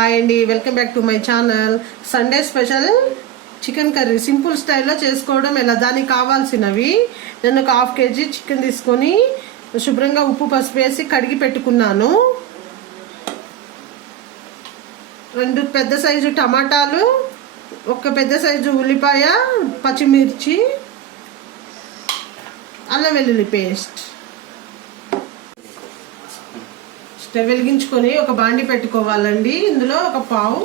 Hi అండి welcome back to my channel. Sunday special chicken curry. Simple స్టైల్లో చేసుకోవడం ఎలా? దానికి కావాల్సినవి. నేను ఒక హాఫ్ కేజీ చికెన్ తీసుకొని శుభ్రంగా ఉప్పు పసుపు వేసి కడిగి పెట్టుకున్నాను. రెండు పెద్ద సైజు టమాటాలు ఒక పెద్ద సైజు ఉల్లిపాయ పచ్చిమిర్చి అల్లం వెల్లుల్లి పేస్ట్. స్టవ్ వెలిగించుకొని ఒక బాండి పెట్టుకోవాలండి. ఇందులో ఒక పావు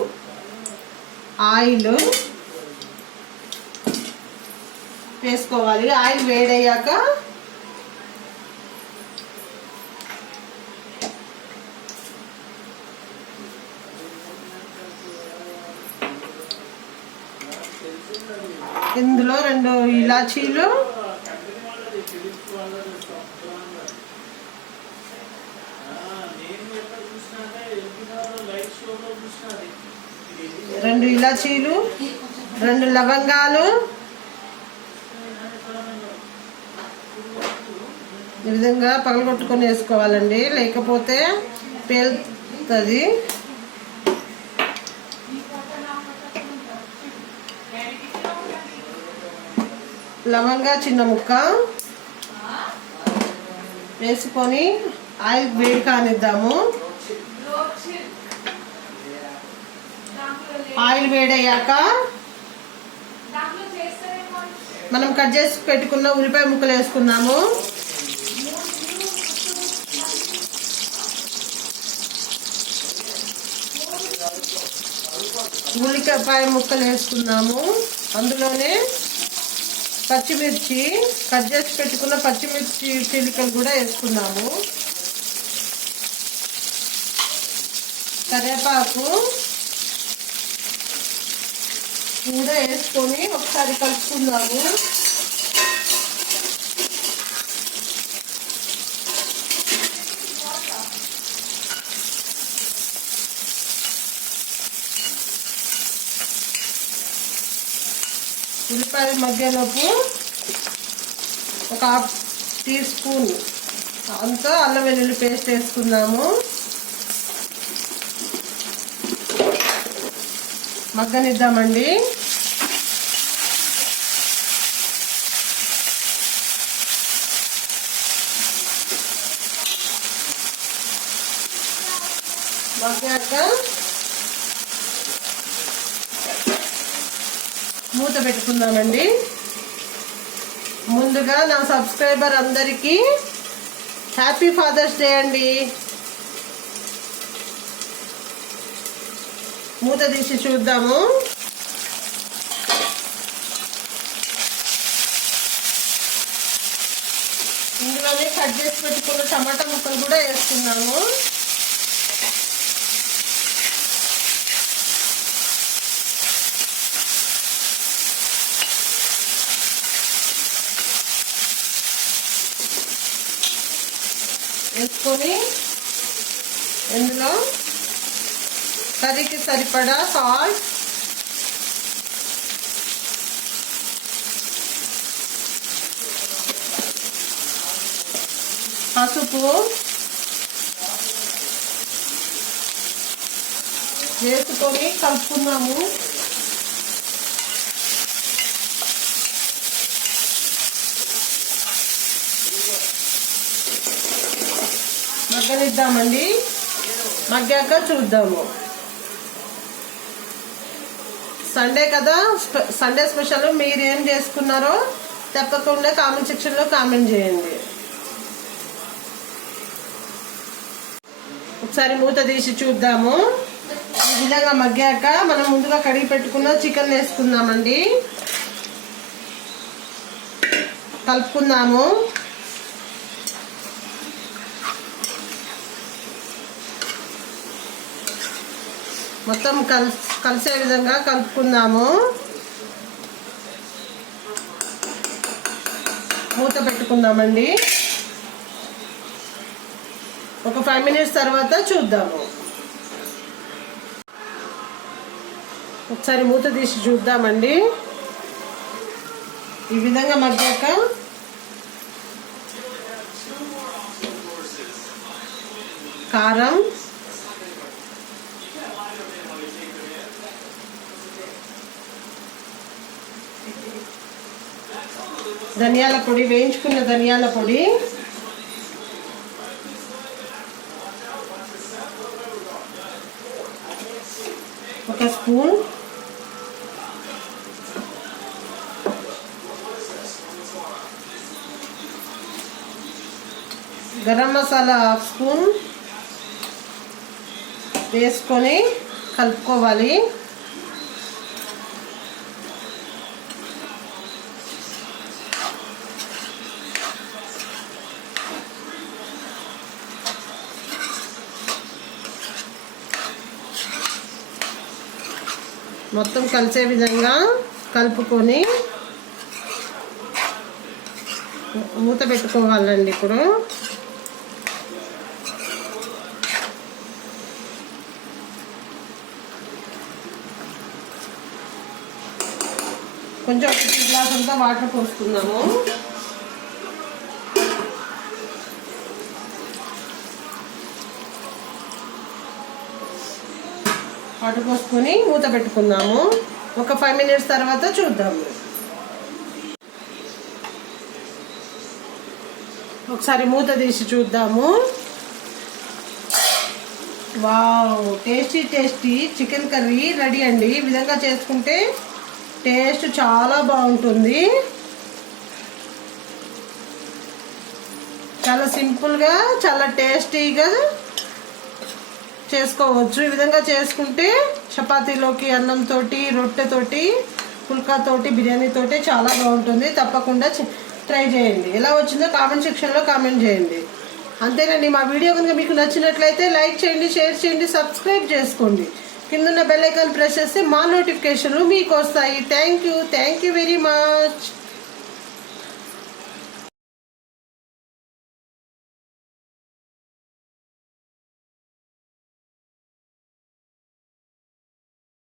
ఆయిల్ వేసుకోవాలి. ఆయిల్ వేడయ్యాక ఇందులో రెండు ఇలాచీలు రెండు ఇలాచీలు రెండు లవంగాలు. ఈ విధంగా పగలగొట్టుకొని వేసుకోవాలండి. లేకపోతే పేలుతుంది. లవంగా చిన్న ముక్క వేసుకొని ఆయిల్ వేడి కానిద్దాము. ఆయిల్ వేడయ్యాక మనం కట్ చేసి పెట్టుకున్న ఉల్లిపాయ ముక్కలు వేసుకున్నాము. ఉల్లిపాయ ముక్కలు వేసుకున్నాము. అందులోనే పచ్చిమిర్చి కట్ చేసి పెట్టుకున్న పచ్చిమిర్చి చిలికలు కూడా వేసుకున్నాము. కరివేపాకు కూడా వేసుకొని ఒకసారి కలుపుకుందాము. ఉల్లిపాయ మధ్యలోపు ఒక హాఫ్ టీ స్పూన్ అంతా అల్లం వెల్లుల్లి పేస్ట్ వేసుకుందాము. మగ్గనిద్దామండి. మగ్గాక మూత పెట్టుకుందామండి. ముందుగా నా సబ్స్క్రైబర్ అందరికీ హ్యాపీ ఫాదర్స్ డే అండి. మూత తీసి చూద్దాము. ఇందులోనే కట్ చేసి పెట్టుకున్న టమాటా ముక్కలు కూడా వేసుకున్నాము వేసుకొని ఇందులో కర్రీకి సరిపడా సాల్ట్ పసుపు వేసుకొని కలుపుకున్నాము మగ్గనిద్దామండి మగ్గాక చూద్దాము సండే కదా? స్పె- సండే స్పెషల్ మీరు ఏం చేసుకున్నారో తప్పకుండా కామెంట్ సెక్షన్లో కామెంట్ చేయండి. ఒకసారి మూత తీసి చూద్దాము. ఈ విధంగా మగ్గాక మనం ముందుగా కడిగి పెట్టుకున్న చికెన్ వేసుకుందామండి. కలుపుకుందాము. మొత్తం కలిసి కలిసే విధంగా కలుపుకుందాము. మూత పెట్టుకుందామండి. ఒక ఫైవ్ మినిట్స్ తర్వాత చూద్దాము. ఒకసారి మూత తీసి చూద్దామండి. ఈ విధంగా మగ్గాక కారం ధనియాల పొడి వేయించుకున్న ధనియాల పొడి. ఒక spoon. Garam masala half spoon. వేసుకొని కలుపుకోవాలి. మొత్తం కలిసే విధంగా కలుపుకొని మూత పెట్టుకోవాలండి ఇప్పుడు. కొంచెం ఒక టీ గ్లాస్ అంతా వాటర్ పోసుకుందాము వాటర్ పోసుకొని మూత పెట్టుకుందాము. ఒక ఫైవ్ మినిట్స్ తర్వాత చూద్దాము. ఒకసారి మూత తీసి చూద్దాము. Wow tasty tasty chicken curry ready అండి. ఈ విధంగా చేసుకుంటే టేస్ట్ చాలా బాగుంటుంది. చాలా సింపుల్గా చాలా టేస్టీగా చేసుకోవచ్చు. ఈ విధంగా చేసుకుంటే చపాతీలోకి అన్నంతో రొట్టెతోటి పుల్కాతోటి బిర్యానీతోటి చాలా బాగుంటుంది. తప్పకుండా ట్రై చేయండి. ఎలా వచ్చిందో కామెంట్ సెక్షన్లో కామెంట్ చేయండి. అంతేనండి మా వీడియో కనుక మీకు నచ్చినట్లయితే లైక్ చేయండి షేర్ చేయండి సబ్స్క్రైబ్ చేసుకోండి. కిందన్న బెల్ ఐకాన్ ప్రెస్ చేస్తే మా నోటిఫికేషన్లు మీకు వస్తాయి. Thank you. Thank you very much.